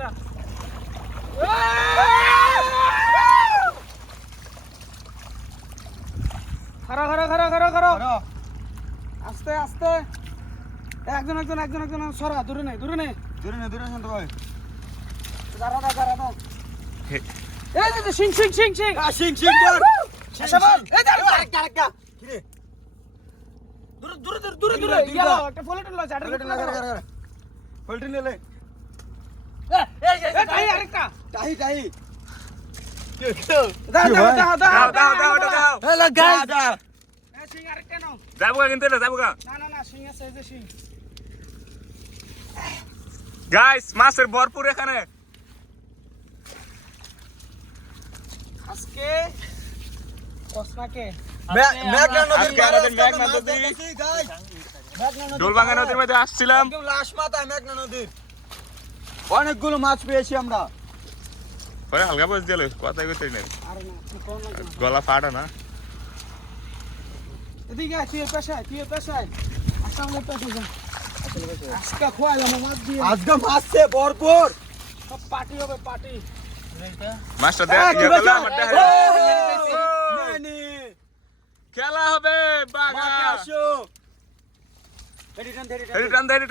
বিসমিল্লাহ। খাড়া খাড়া খাড়া খাড়া খাড়া আস্তে আস্তে একজন একজন একজন একজন সরা দূরে নেই দূরে নেই শান্ত ভাই দাঁড়া এই যে সিং সিং সিং সিং সিং শাবাশ এই দাঁড়া আরেকটা কি রে দূরে দূরে দূরে দূরে গেল একটা ফলেটন লয় চাটা ফলটিন লে এই এই আরেকটা টাহি দাও হ্যালো গাইস এই সিং আরেকটা নাও যাবো কিন্তু যাবো না না না সিং আছে এই যে সিং গাইস মাছের ভরপুর এখানে আজকে কসনাকে মেঘনা নদীর মেঘনা নদী গাইস ডোলবাঙ্গা নদীর মধ্যে আসছিলাম একদম লাশ মাথায় মেঘনা নদীর অনেকগুলো মাছ পেয়েছি আমরা পরে হালকা বস দিল কথাই কইতে নেই আরে না তুই কোন না গলা ফাটা না এদিকে তুই পেশায় আসলে পেশায় যা আজকে খোয়ালাম মাছ দিয়ে আজকে মাছছে ভরপুর সব পার্টি হবে পার্টি মাছটা দেখ গেল আমার দেখ নানি খেলা হবে বাগা মাঠে আসো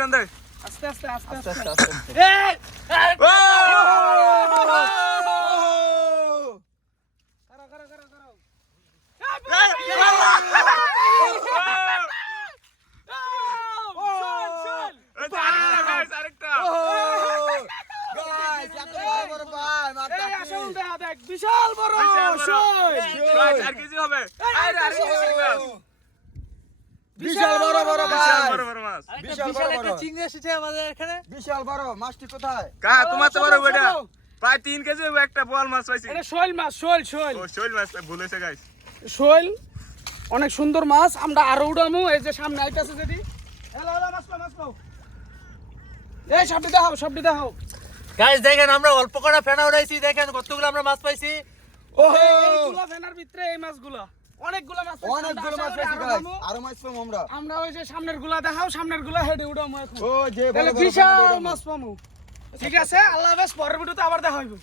টান দে আস্তে আস্তে এই ও আরেকটা গাইস এত বড় ভাই মারটা এই আসল দেখ বিশাল বড় শোল আর কিছু হবে বিশাল বড় বড় ভাই বড় মাছ বিশাল বড় বড় চিংড়ি এসেছে আমাদের এখানে বিশাল বড় মাছটি কোথায় কা তোমার তো বড় বেটা প্রায় 3 কেজি হবে একটা বল মাছ পাইছি এটা শোল মাছ শোল ও শৈল মাছ ভুলেছে গাইস শোল অনেক সুন্দর মাছ আমরা আরো উড়ামু এই যে সামনে আইতাছে যদি হ্যালো মাছ পাও এই সবটি দেখাও গাইস দেখেন আমরা অল্প করে ফেনা উড়াইছি দেখেন কতগুলো আমরা মাছ পাইছি এইগুলা ফেনার ভিতরে এই মাছগুলা অনেকগুলো মাছ পাইছি। অনেকগুলো মাছ আমরা পেয়েছি আরো গাইস উড়ামু। আরো মাছ পাবো আমরা আমরা ওই যে সামনের গুলা দেখাও সামনের গুলা হেডে উড়ামু এখন ও যে বড় তাহলে বড় বিশাল মাছ পামু ঠিক আছে আল্লাহ হাফেজ পরের ভিডিওতে আবার দেখা হইব